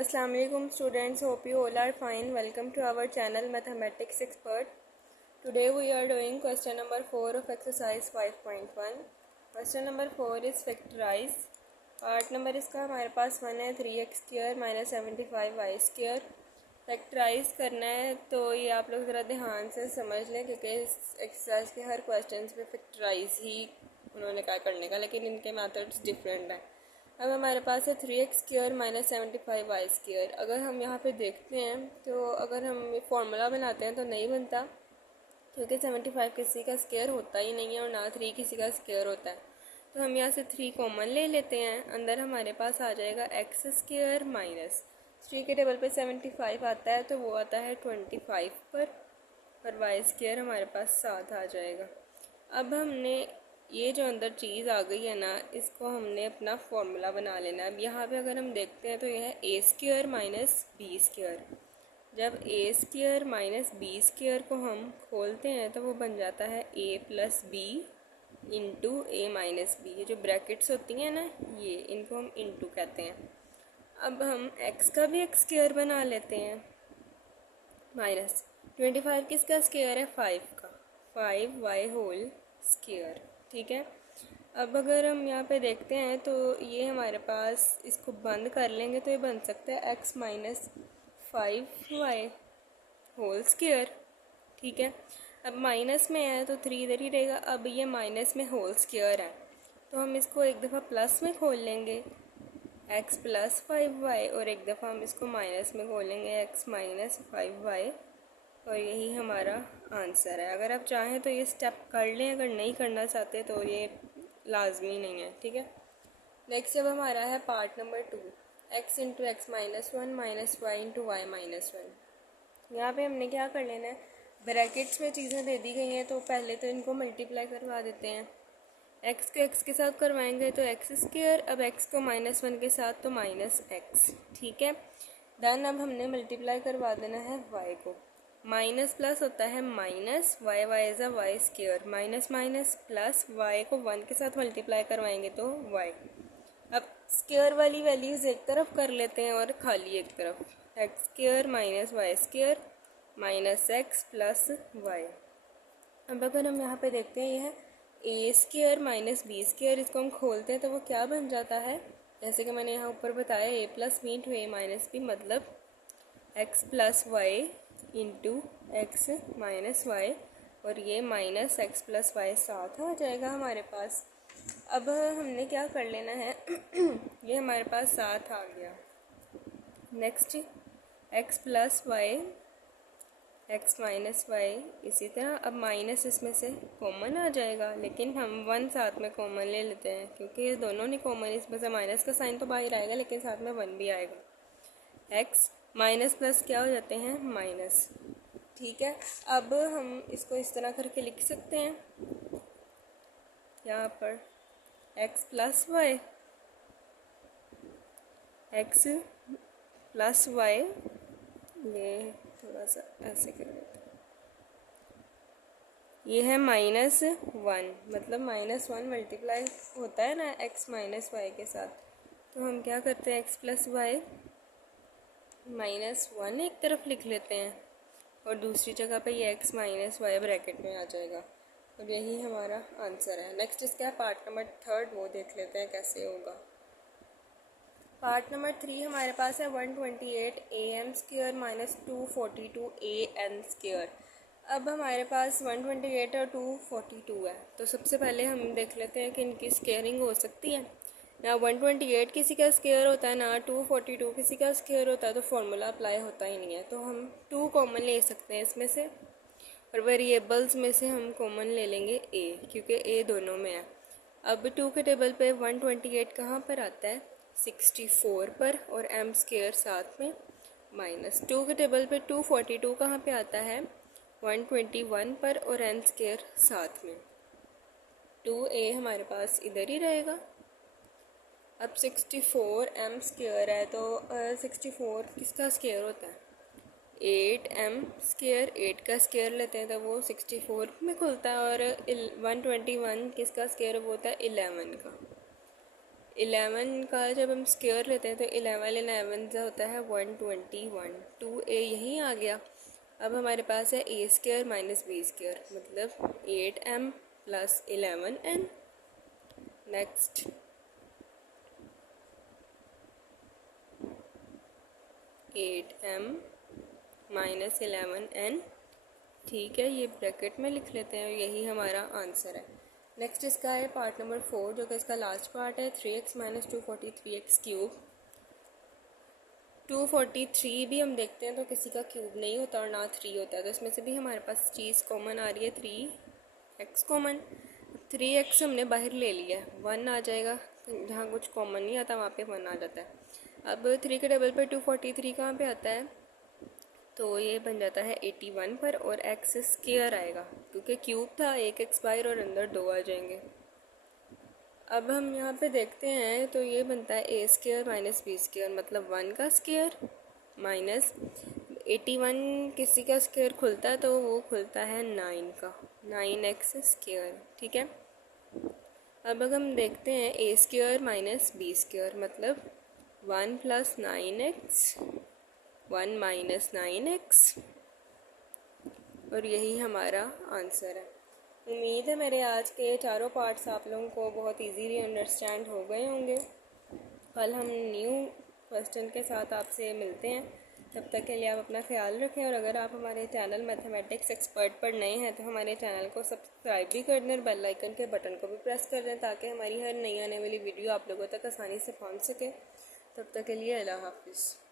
Assalamu alaikum students, hope you all are fine. Welcome to our channel Mathematics Expert. Today we are doing question number 4 of exercise 5.1. Question number 4 is factorize. Part number इसका हमारे पास 1 है 3x square minus 75y square. Factorise करना है तो ये आप लोग ज़रा ध्यान से समझ लें क्योंकि इस एक्सरसाइज के हर क्वेश्चन पे फैक्टराइज ही उन्होंने कहा करने का, लेकिन इनके मेथड्स डिफरेंट हैं. अब हमारे पास है 3x square minus 75y square. अगर हम यहाँ पे देखते हैं तो अगर हम फॉर्मूला बनाते हैं तो नहीं बनता क्योंकि 75 किसी का स्क्वायर होता ही नहीं है और ना 3 किसी का स्क्वायर होता है. तो हम यहाँ से 3 कॉमन ले लेते हैं. अंदर हमारे पास आ जाएगा x स्क्वायर माइनस 3 के टेबल पे 75 आता है तो वो आता है 25 पर और y स्क्वायर हमारे पास 7 आ जाएगा. अब हमने ये जो अंदर चीज़ आ गई है ना, इसको हमने अपना फॉर्मूला बना लेना है. अब यहाँ पे अगर हम देखते हैं तो यह है a square minus b square. जब ए स्क्वायर माइनस बी स्क्वायर को हम खोलते हैं तो वो बन जाता है ए plus b into a minus B. ये जो ब्रैकेट्स होती हैं ना, ये इनको हम इंटू कहते हैं. अब हम एक्स का भी एक्स स्क्वायर बना लेते हैं. माइनस 25 किसका स्क्वायर है? 5 का. 5y whole square. ठीक है. अब अगर हम यहाँ पे देखते हैं तो ये हमारे पास, इसको बंद कर लेंगे तो ये बन सकता है x minus 5y whole square. ठीक है. अब माइनस में है तो 3 इधर ही रहेगा. अब ये माइनस में होल स्क्वायर है तो हम इसको एक दफ़ा प्लस में खोल लेंगे x प्लस 5y और एक दफ़ा हम इसको माइनस में खोलेंगे x माइनस 5y और यही हमारा आंसर है. अगर आप चाहें तो ये स्टेप कर लें, अगर नहीं करना चाहते तो ये लाजमी नहीं है. ठीक है. नेक्स्ट अब हमारा है part number 2, x into x minus 1 minus y into y minus 1. यहाँ पर हमने क्या कर लेना है, ब्रैकेट्स में चीज़ें दे दी गई हैं तो पहले तो इनको मल्टीप्लाई करवा देते हैं. x को x के साथ करवाएंगे तो एक्स स्क्वायर, अब x को माइनस 1 के साथ तो माइनस x. ठीक है. देन अब हमने मल्टीप्लाई करवा देना है y को. माइनस प्लस होता है minus, y y is a y square. Minus minus plus, y को 1 के साथ मल्टीप्लाई करवाएंगे तो y. अब स्क्वायर वाली वैल्यूज़ एक तरफ कर लेते हैं और खाली एक तरफ. X square minus y square minus x plus y. अब अगर हम यहाँ पे देखते हैं, यह है a square minus b square. इसको हम खोलते हैं तो वो क्या बन जाता है, जैसे कि मैंने यहाँ ऊपर बताया, a plus b into a minus b, मतलब x plus y into x minus y और ये माइनस एक्स प्लस वाई 7 आ जाएगा हमारे पास. अब हमने क्या कर लेना है ये हमारे पास 7 आ गया. Next x plus y x minus y. इसी तरह अब माइनस इसमें से कॉमन आ जाएगा, लेकिन हम 1 साथ में कॉमन ले लेते हैं क्योंकि ये दोनों नहीं कॉमन. इसमें से माइनस का साइन तो बाहर आएगा लेकिन साथ में 1 भी आएगा. एक्स माइनस प्लस क्या हो जाते हैं, माइनस. ठीक है. अब हम इसको इस तरह करके लिख सकते हैं यहाँ पर x plus y, x plus y, ये थोड़ा सा ऐसे कर देते हैं. ये है माइनस 1, मतलब माइनस 1 मल्टीप्लाई होता है ना x माइनस वाई के साथ, तो हम क्या करते हैं, x प्लस वाई माइनस 1 एक तरफ लिख लेते हैं और दूसरी जगह पे ये x माइनस वाई ब्रैकेट में आ जाएगा और यही हमारा आंसर है. नेक्स्ट इसका है पार्ट नंबर 3, वो देख लेते हैं कैसे होगा. पार्ट नंबर 3 हमारे पास है 128 am square minus 242 an square. अब हमारे पास 128 और 242 है तो सबसे पहले हम देख लेते हैं कि इनकी स्क्वायरिंग हो सकती है ना. 128 किसी का स्क्वायर होता है ना 242 किसी का स्क्वायर होता है, तो फार्मूला अप्लाई होता ही नहीं है. तो हम 2 कॉमन ले सकते हैं इसमें से और वेरिएबल्स में से हम कॉमन ले लेंगे a क्योंकि a दोनों में है. अब 2 के टेबल पे 128 कहाँ पर आता है, 64 पर और m स्क्वायर साथ में माइनस. 2 के टेबल पे 242 कहाँ पे आता है, 121 पर और n स्क्वायर साथ में. 2a हमारे पास इधर ही रहेगा. अब 64 m स्क्वायर है तो 64 किसका स्क्वायर होता है, 8m स्क्वायर. 8 का स्क्वायर लेते हैं तो वो 64 में खुलता है और 121 किसका स्क्वायर वो होता है 11 का. 11 का जब हम स्क्वायर लेते हैं तो 11 जो होता है 121, 2a यहीं आ गया। अब हमारे पास है a square minus b square, मतलब 8m plus 11n। Next 8m minus 11n, ठीक है, ये ब्रैकेट में लिख लेते हैं, यही हमारा आंसर है। नेक्स्ट इसका है पार्ट नंबर 4, जो कि इसका लास्ट पार्ट है। 3x minus 243x cube. 243 भी हम देखते हैं तो किसी का क्यूब नहीं होता और ना 3 होता है, तो इसमें से भी हमारे पास चीज़ कॉमन आ रही है, 3x कॉमन। 3x हमने बाहर ले लिया है, 1 आ जाएगा, जहाँ कुछ कॉमन नहीं आता वहाँ पे 1 आ जाता है। अब 3 के टेबल पर 243 कहाँ पे आता है, तो ये बन जाता है 81 पर, और x स्क्वायर आएगा क्योंकि क्यूब था, एक x बाहर और अंदर 2 आ जाएंगे। अब हम यहाँ पे देखते हैं तो ये बनता है a square minus b square, मतलब 1 का स्क्वायर माइनस 81, किसी का स्क्वायर खुलता है तो वो खुलता है 9 का, 9x स्क्वायर, ठीक है। अब अगर हम देखते हैं a square minus b square, मतलब 1 प्लस 9x, 1 माइनस 9x, और यही हमारा आंसर है। उम्मीद है मेरे आज के चारों पार्ट्स आप लोगों को बहुत इजीली अंडरस्टैंड हो गए होंगे। कल हम न्यू क्वेश्चन के साथ आपसे मिलते हैं, तब तक के लिए आप अपना ख्याल रखें। और अगर आप हमारे चैनल मैथमेटिक्स एक्सपर्ट पर नए हैं तो हमारे चैनल को सब्सक्राइब भी कर दें और बेल आइकन के बटन को भी प्रेस कर दें, ताकि हमारी हर नई आने वाली वीडियो आप लोगों तक आसानी से पहुंच सके। तब तक के लिए अल्लाह हाफिज़।